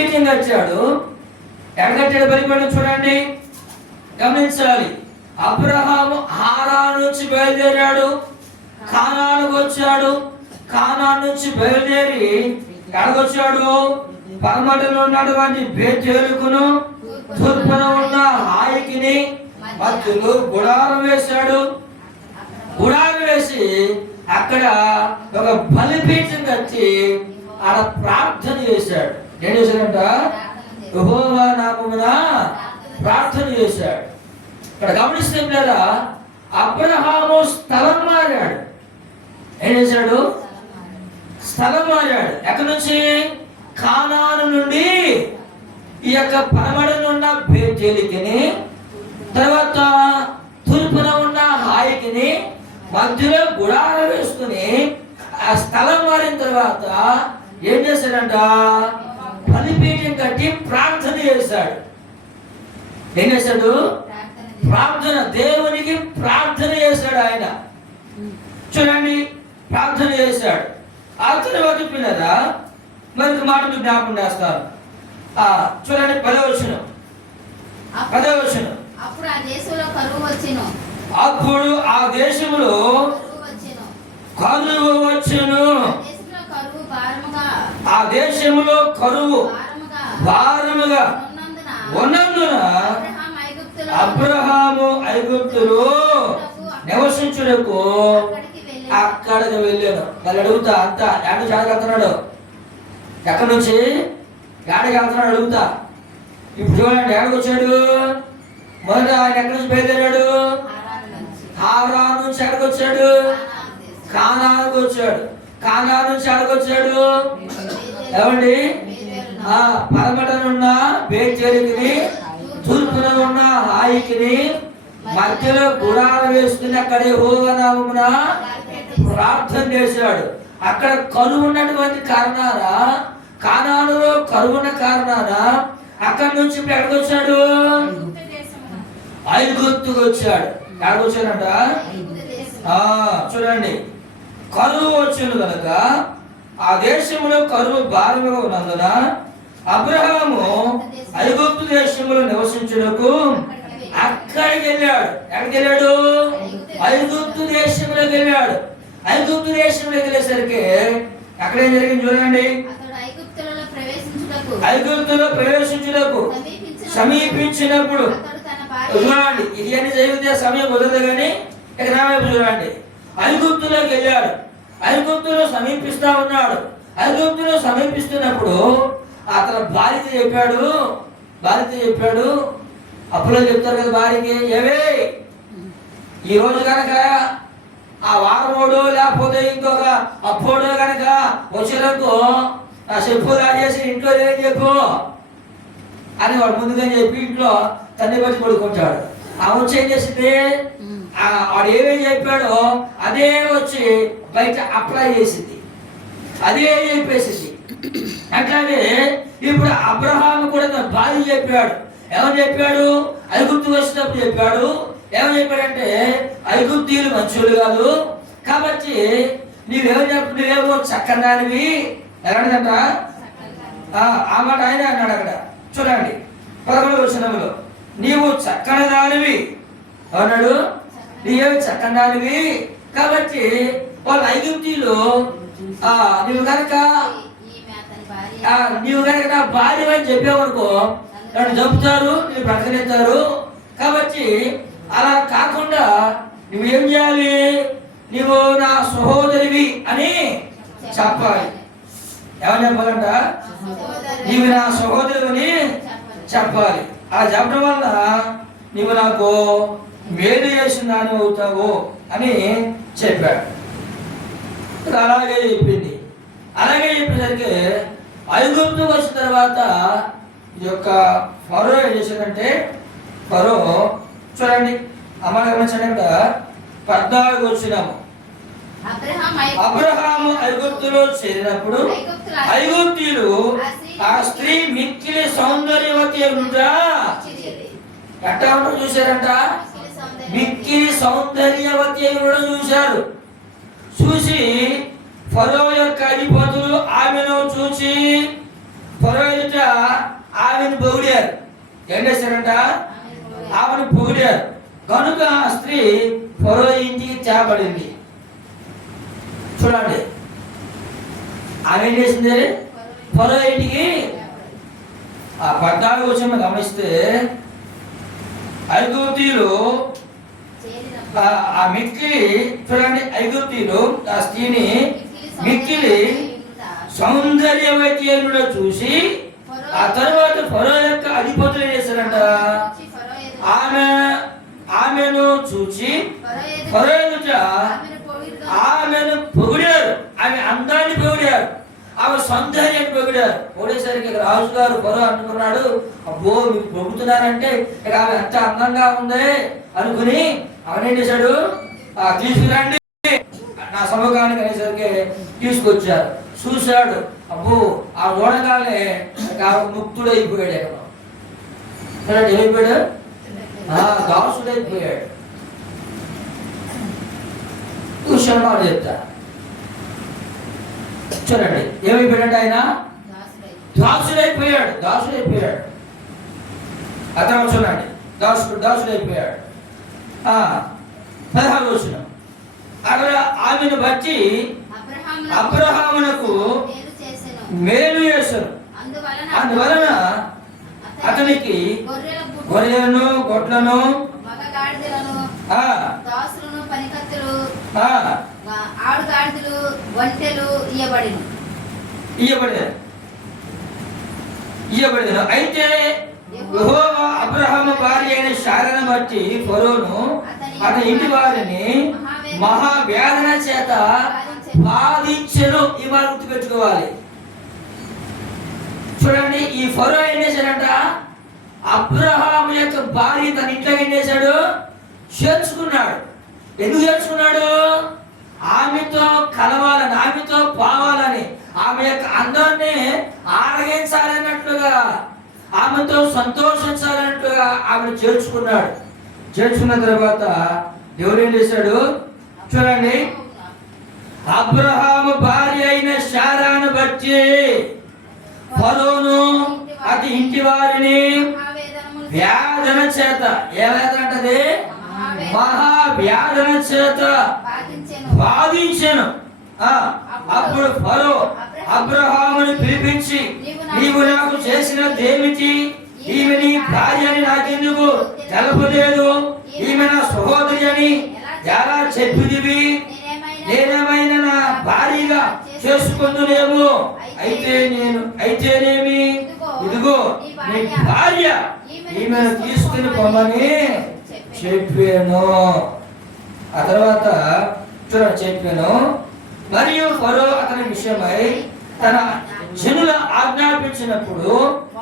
బలిపీఠం కట్టాడు. ఎక్కడ కట్టాడు బలిపీఠం చూడండి, గమనించాలి. అబ్రహాము హారాను నుంచి బయలుదేరాడు, కానానుకు వచ్చాడు. కానాను నుంచి బయలుదేరి ఎక్కడికొచ్చాడు? పరమటలో ఉన్నటువంటి బేతేలుకును తూర్పున ఉన్న హాయికిని మధ్యలో గుడారం వేశాడు. గుడారం వేసి అక్కడ ఒక బలిపీఠం కట్టి ఆడ ప్రార్థన చేశాడు. ఏం చేశాడంట? యెహోవా నామమున ప్రార్థన చేశాడు. ఇక్కడ గమనిస్తే లేదా, అబ్రహాము స్థలం మారాడు. ఏం చేశాడు? స్థలం మారాడు. ఎక్కడి నుంచి? కానాను నుండి ఈ యొక్క పరమడను ఉన్న బేతేలుకిని, తర్వాత తూర్పున ఉన్న హాయికిని మధ్యలో గుడారం వేసుకుని ఆ స్థలం మారిన తర్వాత ఏం చేశాడంట? బలిపీఠం కట్టి ప్రార్థన చేశాడు. ఏం చేశాడు? ప్రార్థన, దేవునికి ప్రార్థన చేశాడు ఆయన. చూడండి, ప్రార్థన చేశాడు. ఆ తర్వాత పిల్లరా మరి మాట జ్ఞాపకం చేస్తారు. చూడండి 10వ వచనం. అప్పుడు ఆ దేశంలో కరువు వచ్చెను. ఆ దేశంలో కరువు భారముగా ఉన్నందున అబ్రహాము ఐగుప్తులో నివసించుటకు అక్కడికి వెళ్ళాను. వాళ్ళు అడుగుతా, అంతా ఏడు వెళ్తున్నాడు, ఎక్కడి నుంచి ఏడకి వెళ్తున్నాడు అడుగుతా. ఇప్పుడు చూడండి, ఏడకి వచ్చాడు. మొదట ఆయన ఎక్కడి నుంచి బయలుదేరాడు? హారాను నుంచి ఎక్కడికి వచ్చాడు? కానానుకు వచ్చాడు. కానా నుంచి ఎక్కడికి వచ్చాడు? ఏమండి? పరమటనున్న బేతేలుకిని, తూర్పున ఉన్న హాయికిని మధ్యలో గుడారం వేసుకుని అక్కడ యెహోవా నామమున ప్రార్థన చేశాడు. అక్కడ కరువు ఉన్నటువంటి కారణాన, కానానులో కరువున్న కారణాన అక్కడి నుంచి ఇప్పుడు ఎక్కడికి వచ్చాడు? ఐగుప్తుకు వచ్చాడు. ఎక్కడికి వచ్చాడంట? చూడండి, కరువు వచ్చాడు కనుక ఆ దేశంలో కరువు భారముగా ఉన్నందున అబ్రహాము ఐగుప్తు దేశంలో నివసించుటకు అక్కడికి వెళ్ళాడు. ఎక్కడికి వెళ్ళాడు? ఐగుప్తు దేశంలోకి వెళ్ళాడు. ఐగుప్తు దేశంలోకి వెళ్ళేసరికి అక్కడ ఏం జరిగింది చూడండి. ఐగుప్తులో ప్రవేశించుటకు సమీపించినప్పుడు చూడండి, ఇది అని చదివితే సమయం కుదరదు కానీ ఇక నా వైపు చూడండి. ఐగుప్తులోకి వెళ్ళాడు. ఐగుప్తులో సమీపిస్తా ఉన్నాడు. ఐగుప్తులో సమీపిస్తున్నప్పుడు అతను భార్యతో చెప్పాడు. అప్పులో చెప్తారు కదా భార్యకి, ఏవే ఈ రోజు కనుక ఆ వారమోడు లేకపోతే ఇంకొక అప్పోడో కనుక వచ్చేందుకు ఆ చెప్పు రాజేసి ఇంట్లో ఏం చెప్పు అని వాడు ముందుగా చెప్పి ఇంట్లో తండ్రి బట్టి పడుకుంటాడు. ఆ వచ్చి ఏం చేసింది? వాడు ఏమేమి చెప్పాడో అదే వచ్చి బయట అప్లై చేసింది, అదే చెప్పేసింది. అట్లాగే ఇప్పుడు అబ్రహాము కూడా తన భార్య చెప్పాడు. ఏమని చెప్పాడు? ఐగుప్తు వచ్చినప్పుడు చెప్పాడు. ఏమని చెప్పాడంటే, ఐగుప్తీయులు మంచోళ్ళు కాదు కాబట్టి నువ్వేమో చక్కదానివి ఎలాంటిదంట. ఆ మాట ఆయన అన్నాడు అక్కడ. చూడండి 11వ వచనంలో, నీవు చక్కని దానివి అన్నాడు. నీవేమి చక్కని దానివి కాబట్టి వాళ్ళు ఐగుప్తీయులు నీవు కనుక నా భార్య అని చెప్పేవనుకో నన్ను చంపుతారు, నేను బ్రతకనిస్తారు. కాబట్టి అలా కాకుండా నువ్వేం చేయాలి? నువ్వు నా సహోదరివి అని చెప్పాలి. ఏమని చెప్పాలంట? నీవు నా సహోదరు అని చెప్పాలి. అలా చెప్పడం వల్ల నీవు నాకు మేలు చేసిన దాని అవుతావు అని చెప్పాడు. అలాగే చెప్పింది. అలాగే చెప్పేసరికి ఐగుప్తు వచ్చిన తర్వాత ఈ యొక్క ఫరో ఏం చేశాడంటే, ఫరో చూడండి అమ్మ గమనించండి, ఇక్కడ 14 వచ్చినాము. అబ్రహాము ఐగుప్తులో చేరినప్పుడు ఐగుప్తీయులు ఆ స్త్రీ మిక్కిలి సౌందర్యవతి ఎట్టా ఉండడం చూశారంట. మిక్కిలి సౌందర్యవతి ఉండడం చూశారు. చూసి ఫరో యొక్క అధిపతులు ఆమెను చూసి ఫరో ఎదుట ఆమెను పొగిడారు. ఏం చేశారంట? ఆమెను పొగిడారు. కనుక ఆ స్త్రీ ఫరో ఇంటికి తేబడింది. చూడండి, ఆమె ఏం చేసింది? ఫరో ఇంటికి. ఆ 14 వచనం గమనిస్తే, ఐగుప్తీయులు ఆ మిక్కిలి, చూడండి, ఐగుప్తీయులు ఆ స్త్రీని మిక్కిలి సౌందర్యవతిగా చూసి ఆ తర్వాత ఫరో యొక్క అధిపతులు ఏం చేశారంట? ఆమెను చూచి ఫరో ఎదుట ఆమెను పొగిడారు. ఆమె అందాన్ని పొగిడారు, ఆమె సౌందర్యాన్ని పొగిడారు. పొగిడేసరికి రాజుగారు ఫరో అనుకున్నాడు, అబ్బో మీరు పొగుడుతున్నారంటే ఇక ఆమె ఎంత అందంగా ఉంది అనుకుని ఆమె ఏం చేశాడు? తీసుకురండి నా సముఖానికి అనేసరికి తీసుకొచ్చారు. చూశాడు, అబ్బో ఆ ఓడగానే ముక్తుడైపోయాడు. ఎక్కడ ఏమైపోయాడు? దాసుడైపోయాడు. క్షణమాట చెప్తా, చూడండి ఏమైపోయాడు? ఆయన దాసుడైపోయాడు. దాసుడైపోయాడు. అతను చూడండి, దాసుడైపోయాడు. 16 వచనం, అక్కడ ఆమెను బట్టి అబ్రహామునకు మేలు చేశారు. అందువలన అతనికి గొర్రెలను, గొడ్లను, ఇయ్యబడిన. అయితే యెహోవా అబ్రహాము భార్య అయిన శారను బట్టి ఫరోను అతని ఇంటి వారిని మహావేదన చేత బాధించెను. ఈ మాట గుర్తుపెట్టుకోవాలి. చూడండి, ఈ ఫరో ఏం చేశాడంట? అబ్రహాము యొక్క భార్య తన ఇంట్లో ఏం చేశాడు? చేర్చుకున్నాడు. ఎందుకు చేర్చుకున్నాడు? ఆమెతో కలవాలని, ఆమెతో పోవాలని, ఆమె యొక్క అందాన్ని ఆరగించాలన్నట్లుగా, ఆమెతో సంతోషించాలన్నట్టుగా ఆమెను చేర్చుకున్నాడు. చేర్చుకున్న తర్వాత దేవుడు ఏం చేశాడు? చూడండి, అబ్రహాము భార్య అయిన శారాను బట్టి ఫరోను అతి ఇంటి వారిని వ్యాధన చేత, ఏ వేదన అంటది? మహావ్యాధన చేత బాధించెను. అప్పుడు ఫరో అబ్రహాముని పిలిపించి, నీవు నాకు చేసినదేమిటి? ఈమె నీ భార్య అని నాకెందుకు తెలపలేదు? ఈమె నా సహోదరి అని ఎలా చెప్పిదివి? నేనేమైనా నా భార్యగా చేసుకుందునేమో. అయితేనేమి, ఇదిగో నీ భార్య, ఈమెను తీసుకుని పొమ్మని చెప్పాను. ఆ తర్వాత చూడండి, చెప్పాను. మరియు ఫరో అతని విషయమై తన జనుల ఆజ్ఞాపించినప్పుడు